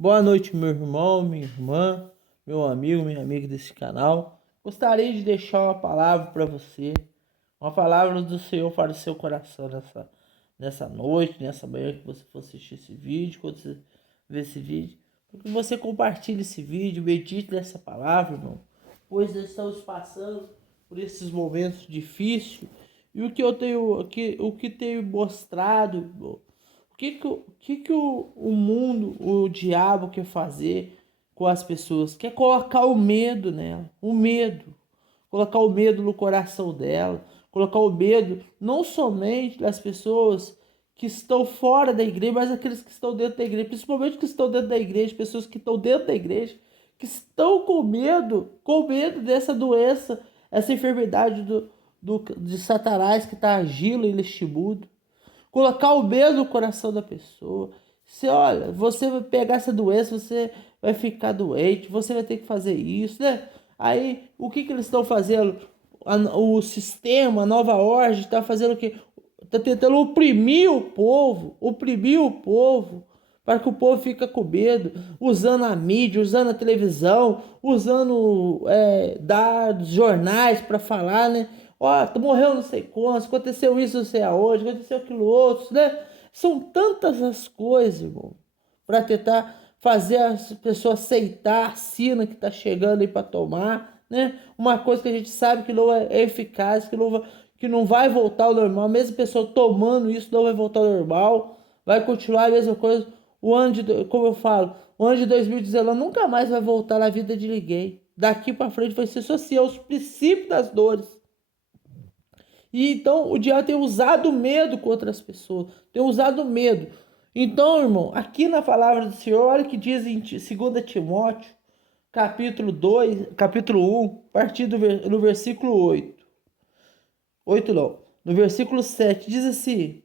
Boa noite, meu irmão, minha irmã, meu amigo, minha amiga desse canal. Gostaria de deixar uma palavra para você, uma palavra do Senhor para o seu coração nessa noite, nessa manhã que você for assistir esse vídeo, quando você ver esse vídeo. Que você compartilhe esse vídeo, medite nessa palavra, irmão, pois nós estamos passando por esses momentos difíceis e o que tenho mostrado, irmão, o mundo, o diabo quer fazer com as pessoas? Quer colocar o medo nela, o medo. Colocar o medo no coração dela, colocar o medo não somente das pessoas que estão fora da igreja, mas aqueles que estão dentro da igreja, principalmente que estão dentro da igreja, pessoas que estão dentro da igreja, que estão com medo dessa doença, essa enfermidade de Satanás que está agindo neste mundo. Colocar o medo no coração da pessoa. Se olha, você vai pegar essa doença, você vai ficar doente, você vai ter que fazer isso, né? Aí, o que eles estão fazendo? O sistema, a nova ordem, está fazendo o quê? Está tentando oprimir o povo, para que o povo fique com medo, usando a mídia, usando a televisão, usando dados, jornais para falar, né? Ó, morreu não sei quantos, aconteceu isso não sei aonde, aconteceu aquilo outro, né? São tantas as coisas, irmão, para tentar fazer as pessoas aceitar a sina que está chegando aí para tomar, né? Uma coisa que a gente sabe que não é eficaz, que não vai voltar ao normal, mesmo a pessoa tomando isso não vai voltar ao normal, vai continuar a mesma coisa. Como eu falo, o ano de 2019 nunca mais vai voltar na vida de ninguém. Daqui para frente vai ser social, os princípios das dores. E então o diabo tem usado medo contra as pessoas, tem usado medo. Então, irmão, aqui na palavra do Senhor, olha o que diz em 2 Timóteo, capítulo 2, capítulo 1, no versículo 8. 8 não, no versículo 7, diz assim: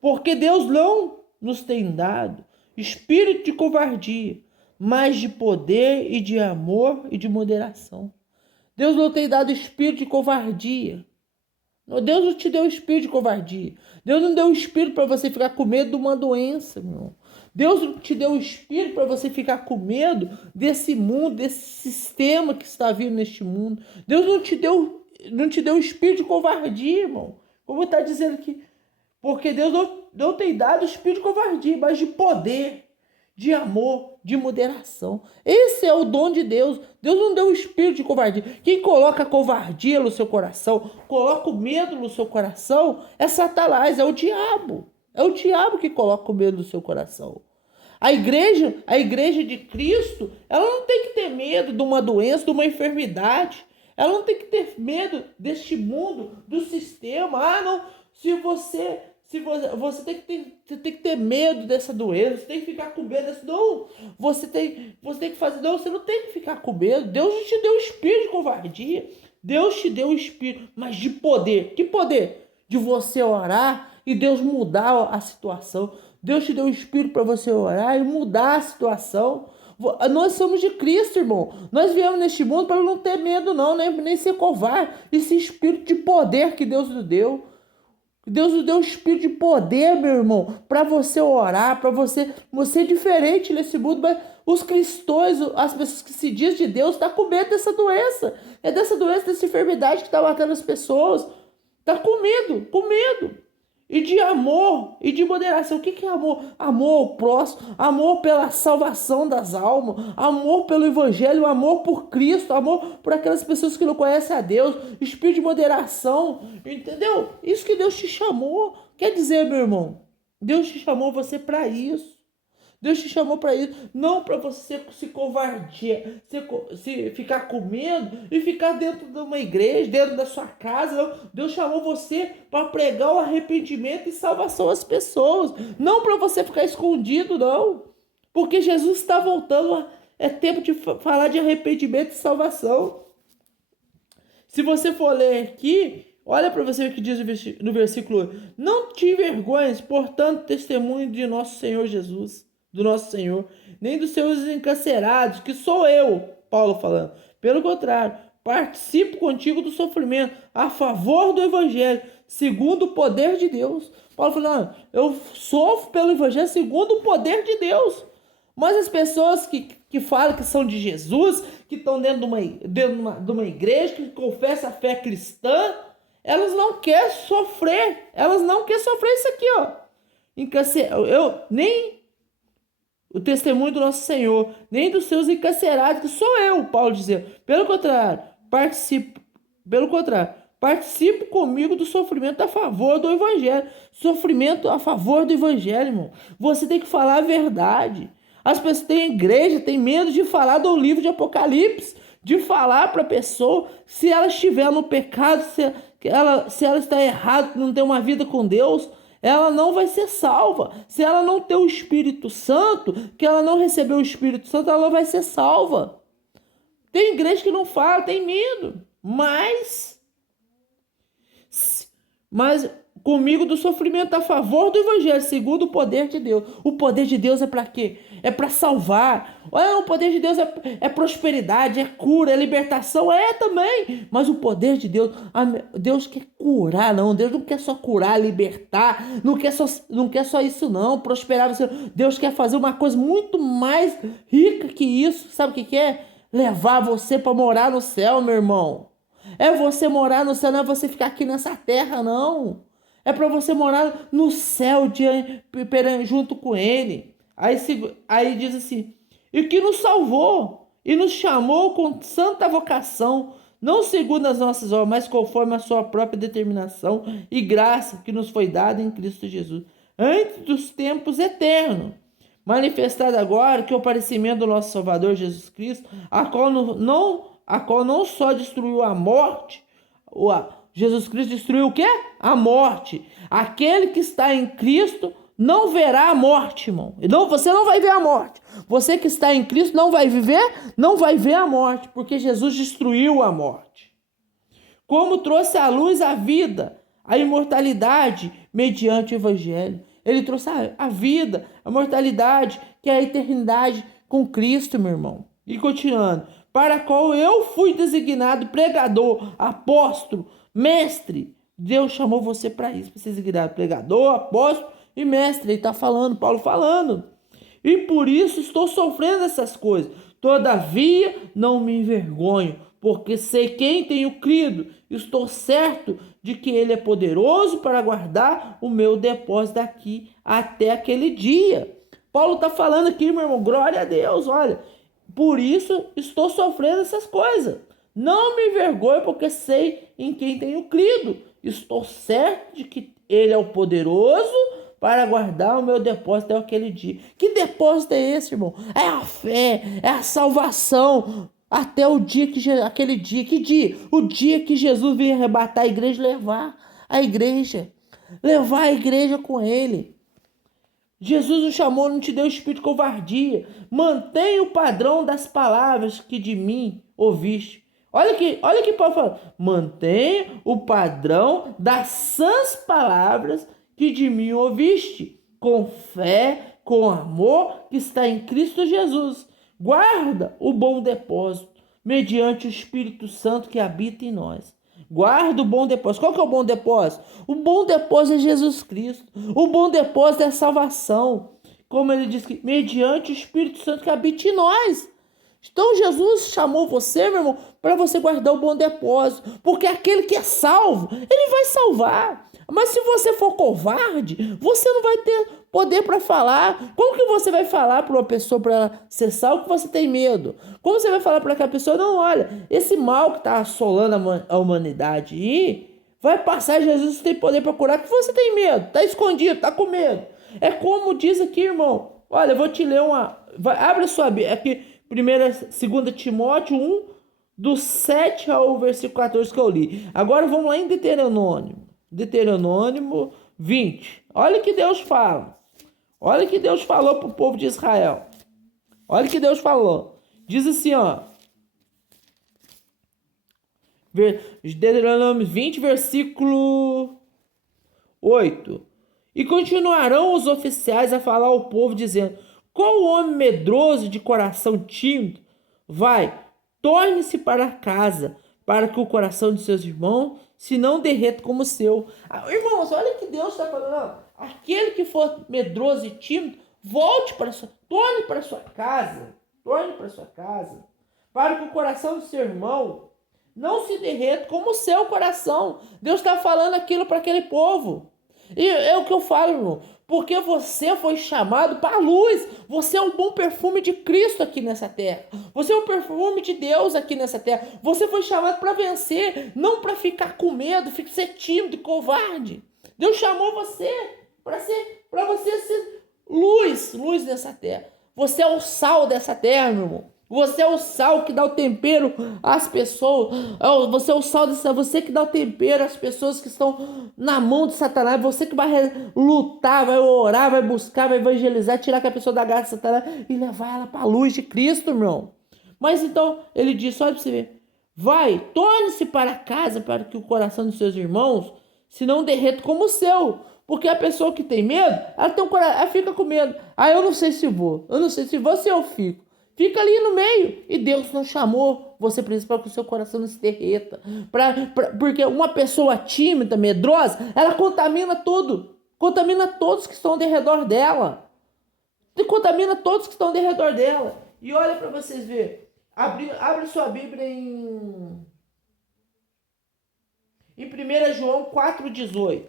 porque Deus não nos tem dado espírito de covardia, mas de poder e de amor e de moderação. Deus não tem dado espírito de covardia. Deus não te deu espírito de covardia. Deus não deu espírito para você ficar com medo de uma doença, meu irmão. Deus não te deu espírito para você ficar com medo desse mundo, desse sistema que está vindo neste mundo. Deus não te deu espírito de covardia, irmão. Como está dizendo aqui. Porque Deus não tem dado espírito de covardia, mas de poder, de amor, de moderação. Esse é o dom de Deus. Deus não deu o espírito de covardia. Quem coloca a covardia no seu coração, coloca o medo no seu coração, é Satanás, é o diabo. É o diabo que coloca o medo no seu coração. A igreja de Cristo, ela não tem que ter medo de uma doença, de uma enfermidade. Ela não tem que ter medo deste mundo, do sistema. Ah, não, você tem que ter medo dessa doença, você tem que ficar com medo dessa. Não, você tem que fazer. Não, você não tem que ficar com medo. Deus não te deu espírito de covardia. Deus te deu espírito, mas de poder. Que poder? De você orar e Deus mudar a situação. Deus te deu o espírito para você orar e mudar a situação. Nós somos de Cristo, irmão. Nós viemos neste mundo para não ter medo, não, nem ser covarde. Esse espírito de poder que Deus nos deu. Deus nos deu um espírito de poder, meu irmão, para você orar, para você é diferente nesse mundo, mas os cristãos, as pessoas que se dizem de Deus, estão com medo dessa doença. É dessa doença, dessa enfermidade que está matando as pessoas. Está com medo, com medo. E de amor, e de moderação. O que é amor? Amor ao próximo, amor pela salvação das almas, amor pelo evangelho, amor por Cristo, amor por aquelas pessoas que não conhecem a Deus, espírito de moderação, entendeu? Isso que Deus te chamou. Quer dizer, meu irmão, Deus te chamou você para isso. Deus te chamou para isso, não para você se covardia, se ficar com medo e ficar dentro de uma igreja, dentro da sua casa. Não. Deus chamou você para pregar o arrependimento e salvação às pessoas, não para você ficar escondido, não. Porque Jesus está voltando, é tempo de falar de arrependimento e salvação. Se você for ler aqui, olha para você o que diz no versículo 8. Não te envergonhes, portanto, testemunho de nosso Senhor Jesus, do nosso Senhor, nem dos seus encarcerados, que sou eu, Paulo falando. Pelo contrário, participo contigo do sofrimento a favor do evangelho, segundo o poder de Deus. Paulo falou, eu sofro pelo evangelho segundo o poder de Deus. Mas as pessoas que falam que são de Jesus, que estão dentro de uma igreja, que confessam a fé cristã, elas não querem sofrer. Elas não querem sofrer isso aqui, ó. Nem o testemunho do nosso Senhor, nem dos seus encarcerados, que sou eu, Paulo dizia. Pelo contrário, participo comigo do sofrimento a favor do evangelho. Sofrimento a favor do evangelho, irmão. Você tem que falar a verdade. As pessoas têm igreja, têm medo de falar do livro de Apocalipse, de falar para a pessoa se ela estiver no pecado, se ela está errada, não tem uma vida com Deus, ela não vai ser salva. Se ela não ter o Espírito Santo, que ela não recebeu o Espírito Santo, ela não vai ser salva. Tem igreja que não fala, tem medo, mas comigo do sofrimento a favor do evangelho, segundo o poder de Deus. O poder de Deus é para quê? É para salvar. O poder de Deus é prosperidade, é cura, é libertação, é também. Mas o poder de Deus, Deus quer curar, não. Deus não quer só curar, libertar, não quer só isso não, prosperar você. Deus quer fazer uma coisa muito mais rica que isso. Sabe o que é? Levar você para morar no céu, meu irmão. É você morar no céu, não é você ficar aqui nessa terra, não. É para você morar no céu junto com ele. Aí diz assim, e que nos salvou e nos chamou com santa vocação, não segundo as nossas obras, mas conforme a sua própria determinação e graça que nos foi dada em Cristo Jesus, antes dos tempos eternos, manifestado agora que o aparecimento do nosso Salvador Jesus Cristo, a qual não só destruiu a morte, Jesus Cristo destruiu o quê? A morte. Aquele que está em Cristo não verá a morte, irmão. Você não vai ver a morte. Você que está em Cristo não vai ver a morte, porque Jesus destruiu a morte. Como trouxe à luz a vida, a imortalidade mediante o evangelho. Ele trouxe a vida, a mortalidade, que é a eternidade com Cristo, meu irmão. E continuando, para a qual eu fui designado pregador, apóstolo, mestre. Deus chamou você para isso, para ser designado pregador, apóstolo e mestre. Ele está falando, Paulo falando. E por isso estou sofrendo essas coisas. Todavia não me envergonho, porque sei quem tenho crido. Estou certo de que ele é poderoso para guardar o meu depósito aqui até aquele dia. Paulo está falando aqui, meu irmão, glória a Deus, olha. Por isso estou sofrendo essas coisas. Não me envergonho, porque sei em quem tenho crido. Estou certo de que ele é o poderoso para guardar o meu depósito até aquele dia. Que depósito é esse, irmão? É a fé, é a salvação. Até o dia aquele dia. Que dia? O dia que Jesus veio arrebatar a igreja, levar a igreja com ele. Jesus nos chamou, não te deu espírito de covardia. Mantenha o padrão das palavras que de mim ouviste. Olha que Paulo fala. Mantenha o padrão das sãs palavras que de mim ouviste, com fé, com amor, que está em Cristo Jesus. Guarda o bom depósito, mediante o Espírito Santo que habita em nós. Guarda o bom depósito. Qual que é o bom depósito? O bom depósito é Jesus Cristo. O bom depósito é a salvação. Como ele diz, que mediante o Espírito Santo que habita em nós. Então Jesus chamou você, meu irmão, para você guardar o bom depósito. Porque aquele que é salvo, ele vai salvar. Mas se você for covarde, você não vai ter poder para falar. Como que você vai falar para uma pessoa para ela ser salva que você tem medo? Como você vai falar para aquela pessoa, não, olha, esse mal que está assolando a humanidade aí, vai passar, Jesus tem poder para curar, que você tem medo, está escondido, está com medo. É como diz aqui, irmão, olha, eu vou te ler abre a sua Bíblia, aqui, 2 Timóteo 1, do 7 ao versículo 14 que eu li. Agora vamos lá em Deuteronômio 20. Olha o que Deus fala. Olha o que Deus falou para o povo de Israel. Olha o que Deus falou. Diz assim, ó. Deuteronômio 20, versículo 8. E continuarão os oficiais a falar ao povo, dizendo: qual homem medroso de coração tímido? Vai, torne-se para casa, para que o coração de seus irmãos se não derreta como o seu. Irmãos, olha que Deus está falando. Ó, aquele que for medroso e tímido, torne para sua casa. Torne para sua casa. Para que o coração do seu irmão não se derreta como o seu coração. Deus está falando aquilo para aquele povo. E é o que eu falo, irmão. Porque você foi chamado para a luz. Você é um bom perfume de Cristo aqui nessa terra. Você é um perfume de Deus aqui nessa terra. Você foi chamado para vencer, não para ficar com medo, ser tímido e covarde. Deus chamou você para você ser luz nessa terra. Você é o sal dessa terra, meu irmão. Você é o sal que dá o tempero às pessoas. Você é o sal dessa. Você que dá o tempero às pessoas que estão na mão de Satanás. Você que vai lutar, vai orar, vai buscar, vai evangelizar, tirar a pessoa da garra de Satanás e levar ela para a luz de Cristo, irmão. Mas então ele disse: olha para você ver. Vai, torne-se para casa para que o coração dos seus irmãos se não derreta como o seu. Porque a pessoa que tem medo, ela fica com medo. Eu não sei se vou. Eu não sei se vou, se eu fico. Fica ali no meio. E Deus não chamou você para isso, para que o seu coração não se derreta. Porque uma pessoa tímida, medrosa, ela contamina tudo. Contamina todos que estão ao redor dela. E contamina todos que estão ao redor dela. E olha para vocês verem. Abre sua Bíblia em 1 João 4,18.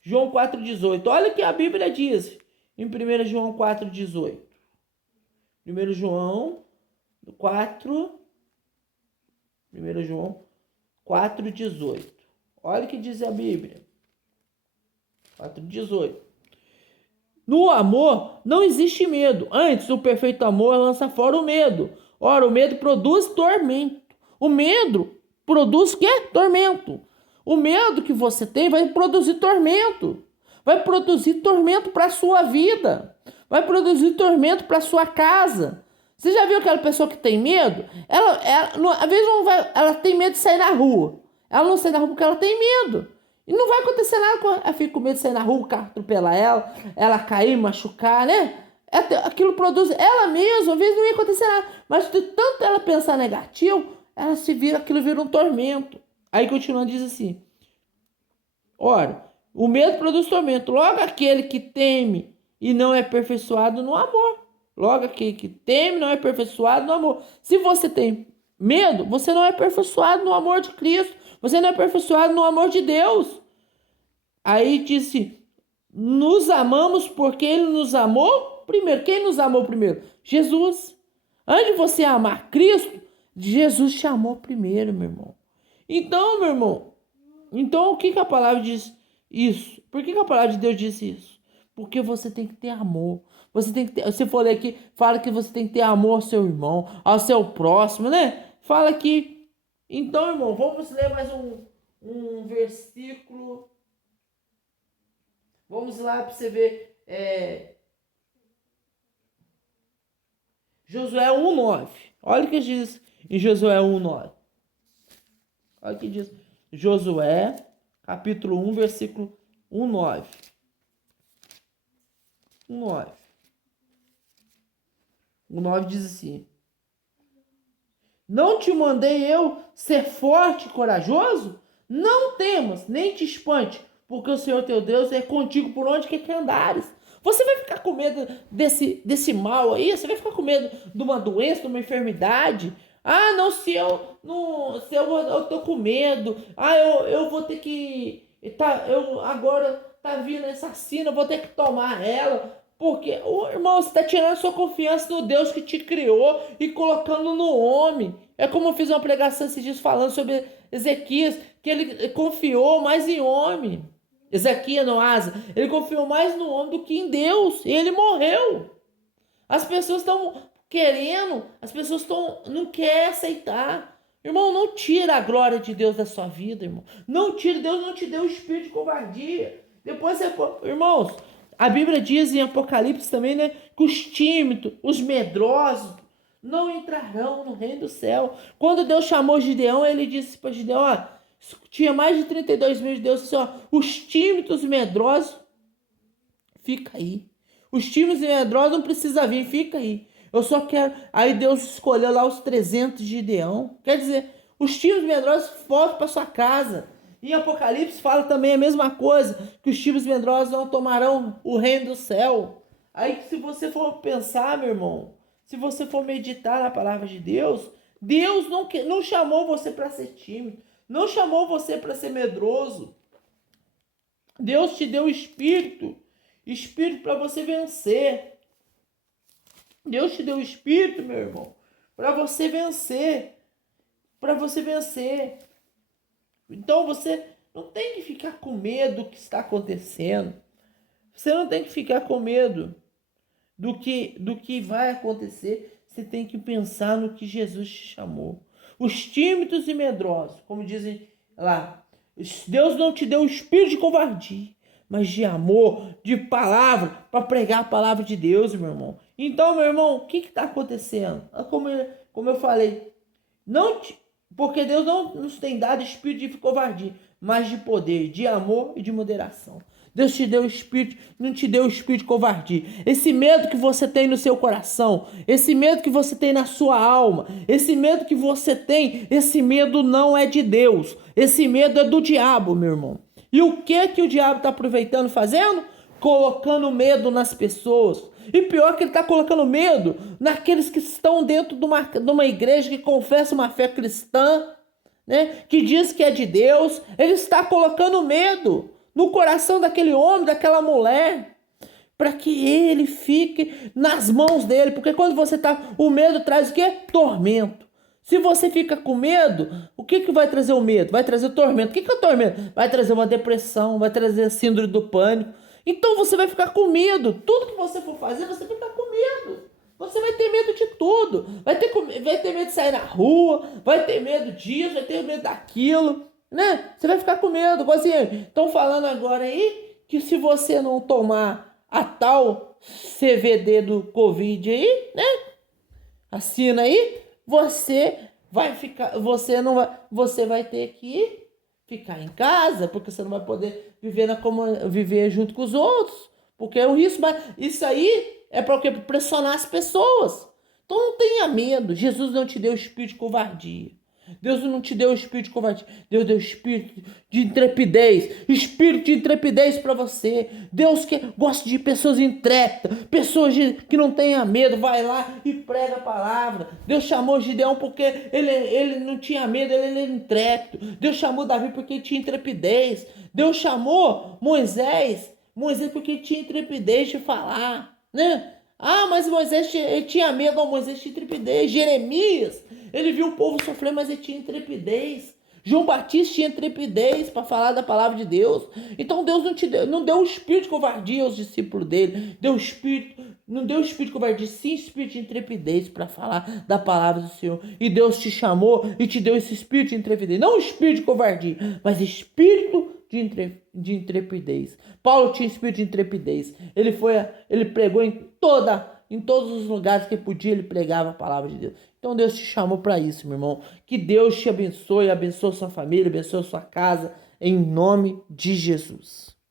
João 4,18. Olha o que a Bíblia diz em 1 João 4,18. 1 João 4,18. Olha o que diz a Bíblia. 4,18. No amor não existe medo. Antes, o perfeito amor lança fora o medo. Ora, o medo produz tormento. O medo produz o quê? Tormento. O medo que você tem vai produzir tormento. Vai produzir tormento para a sua vida. Vai produzir tormento para a sua casa. Você já viu aquela pessoa que tem medo? Às vezes ela tem medo de sair na rua. Ela não sai na rua porque ela tem medo. E não vai acontecer nada com ela. Ela fica com medo de sair na rua, o carro atropelar ela cair, machucar, né? Aquilo produz ela mesma, às vezes não ia acontecer nada. Mas de tanto ela pensar negativo, aquilo vira um tormento. Aí continuando, diz assim: ora, o medo produz tormento. Logo aquele que teme e não é aperfeiçoado no amor. Logo aquele que teme não é aperfeiçoado no amor. Se você tem medo, você não é aperfeiçoado no amor de Cristo. Você não é aperfeiçoado no amor de Deus. Aí disse: nos amamos porque Ele nos amou primeiro. Quem nos amou primeiro? Jesus. Antes de você amar Cristo, Jesus te amou primeiro, meu irmão. Então, meu irmão, o que a palavra diz isso? Por que a palavra de Deus diz isso? Porque você tem que ter amor. Você tem que ter, se for ler aqui, fala que você tem que ter amor ao seu irmão, ao seu próximo, né? Fala aqui. Então, irmão, vamos ler mais um versículo. Vamos lá para você ver. Josué 1,9. Olha o que diz em Josué 1,9. Olha o que diz Josué, capítulo 1, versículo 1,9. 1,9. O 9 diz assim: não te mandei eu ser forte e corajoso? Não temas, nem te espante, porque o Senhor teu Deus é contigo por onde quer que andares. Você vai ficar com medo desse mal aí? Você vai ficar com medo de uma doença, de uma enfermidade? Não, eu tô com medo. Eu vou ter que... agora tá vindo essa sina, eu vou ter que tomar ela. Porque, irmão, você está tirando a sua confiança no Deus que te criou e colocando no homem. É como eu fiz uma pregação esses dias falando sobre Ezequias, que ele confiou mais em homem. Ezequias, no Asa, ele confiou mais no homem do que em Deus. E ele morreu. As pessoas estão querendo, não querem aceitar. Irmão, não tira a glória de Deus da sua vida, irmão. Não tira, Deus não te deu o espírito de covardia. Depois você, irmãos, a Bíblia diz em Apocalipse também, né, que os tímidos, os medrosos, não entrarão no reino do céu. Quando Deus chamou Gideão, ele disse para Gideão, tinha mais de 32 mil de Deus, disse, os tímidos e medrosos, fica aí. Os tímidos e medrosos não precisam vir, fica aí. Eu só quero... Aí Deus escolheu lá os 300 de Gideão. Quer dizer, os tímidos e medrosos voltam para sua casa. Em Apocalipse fala também a mesma coisa, que os tíbios medrosos não tomarão o reino do céu. Aí se você for pensar, meu irmão, se você for meditar na palavra de Deus, Deus não chamou você para ser tímido, não chamou você para ser medroso. Deus te deu o espírito para você vencer. Deus te deu o espírito, meu irmão, para você vencer. Para você vencer. Então você não tem que ficar com medo do que está acontecendo. Você não tem que ficar com medo do que vai acontecer. Você tem que pensar no que Jesus te chamou. Os tímidos e medrosos, como dizem lá, Deus não te deu o espírito de covardia, mas de amor, de palavra, para pregar a palavra de Deus, meu irmão. Então, meu irmão, o que está acontecendo? Como eu falei, porque Deus não nos tem dado espírito de covardia, mas de poder, de amor e de moderação. Deus te deu o espírito, não te deu o espírito de covardia. Esse medo que você tem no seu coração, esse medo que você tem na sua alma, esse medo que você tem, esse medo não é de Deus. Esse medo é do diabo, meu irmão. E o que o diabo está aproveitando, fazendo? Colocando medo nas pessoas. E pior que ele está colocando medo naqueles que estão dentro de uma igreja que confessa uma fé cristã, né? Que diz que é de Deus. Ele está colocando medo no coração daquele homem, daquela mulher, para que ele fique nas mãos dele. Porque quando você está... O medo traz o quê? Tormento. Se você fica com medo, o que vai trazer o medo? Vai trazer o tormento. O que é o tormento? Vai trazer uma depressão, vai trazer a síndrome do pânico. Então você vai ficar com medo. Tudo que você for fazer, você vai ficar com medo. Você vai ter medo de tudo. Vai ter medo de sair na rua, vai ter medo disso, vai ter medo daquilo, né? Você vai ficar com medo. Assim, estão falando agora aí que se você não tomar a tal CVD do Covid aí, né? Assina aí, você vai ter que ficar em casa, porque você não vai poder viver junto com os outros, porque é um risco. Mas isso aí é para o quê? Para pressionar as pessoas. Então não tenha medo. Jesus não te deu espírito de covardia. Deus não te deu espírito de covardia. Deus deu espírito de intrepidez. Espírito de intrepidez para você. Deus que gosta de pessoas intrépidas. Pessoas que não tenham medo. Vai lá e prega a palavra. Deus chamou Gideão porque ele não tinha medo. Ele era intrépido. Deus chamou Davi porque ele tinha intrepidez. Deus chamou Moisés porque ele tinha intrepidez de falar, né? Ah, mas Moisés ele tinha medo. Não, Moisés tinha intrepidez. Jeremias, ele viu o povo sofrer, mas ele tinha intrepidez. João Batista tinha intrepidez para falar da palavra de Deus. Então Deus não deu o espírito de covardia aos discípulos dele. Não deu espírito de covardia, sim espírito de intrepidez para falar da palavra do Senhor. E Deus te chamou e te deu esse espírito de intrepidez. Não espírito de covardia, mas espírito de intrepidez. Paulo tinha espírito de intrepidez. Ele pregou em todos os lugares que podia, ele pregava a palavra de Deus. Então Deus te chamou para isso, meu irmão. Que Deus te abençoe sua família, abençoe sua casa, em nome de Jesus.